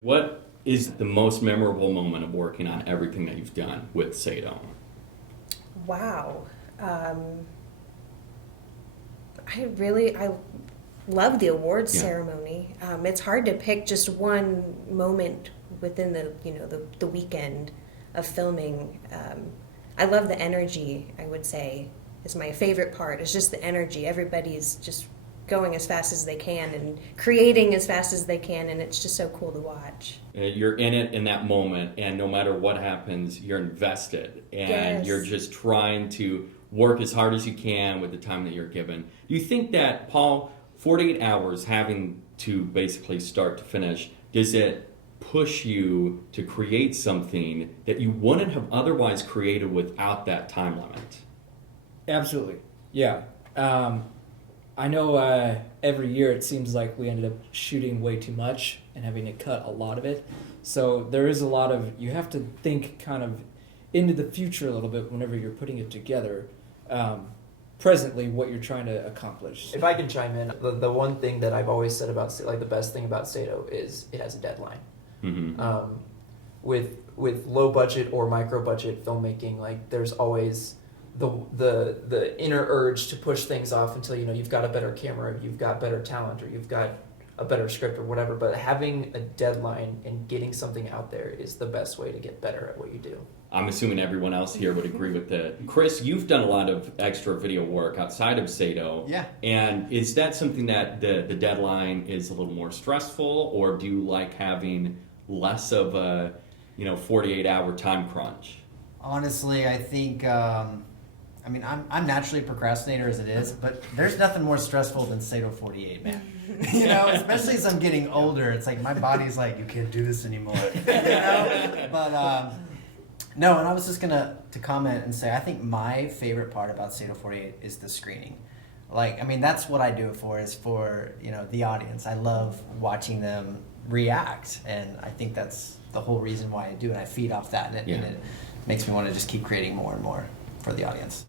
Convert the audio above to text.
What is the most memorable moment of working on everything that you've done with SATO? Wow. I love the awards ceremony. It's hard to pick just one moment within the weekend of filming. I love the energy, I would say, is my favorite part. It's just the energy. Everybody's just going as fast as they can and creating as fast as they can, and it's just so cool to watch. You're in it in that moment, and no matter what happens, you're invested, and you're just trying to work as hard as you can with the time that you're given. Do you think that, Paul, 48 hours having to basically start to finish, does it push you to create something that you wouldn't have otherwise created without that time limit? Absolutely, yeah. I know every year it seems like we ended up shooting way too much and having to cut a lot of it. So there is a lot of, you have to think kind of into the future a little bit whenever you're putting it together. Presently, what you're trying to accomplish. If I can chime in, the one thing that I've always said about, like, the best thing about SATO is it has a deadline. Mm-hmm. With low budget or micro budget filmmaking, like, there's always the inner urge to push things off until you've got a better camera, you've got better talent, or you've got a better script or whatever. But having a deadline and getting something out there is the best way to get better at what you do. I'm assuming everyone else here would agree with that. Chris, you've done a lot of extra video work outside of SATO. Yeah. And is that something that the deadline is a little more stressful, or do you like having less of a 48-hour time crunch? Honestly, I think, I'm naturally a procrastinator as it is, but there's nothing more stressful than SATO48, man. Especially as I'm getting older, it's like my body's like, you can't do this anymore. But no, and I was just to comment and say, I think my favorite part about SATO48 is the screening. That's what I do it for, is for, the audience. I love watching them react, and I think that's the whole reason why I do it. I feed off that, and it makes me want to just keep creating more and more for the audience.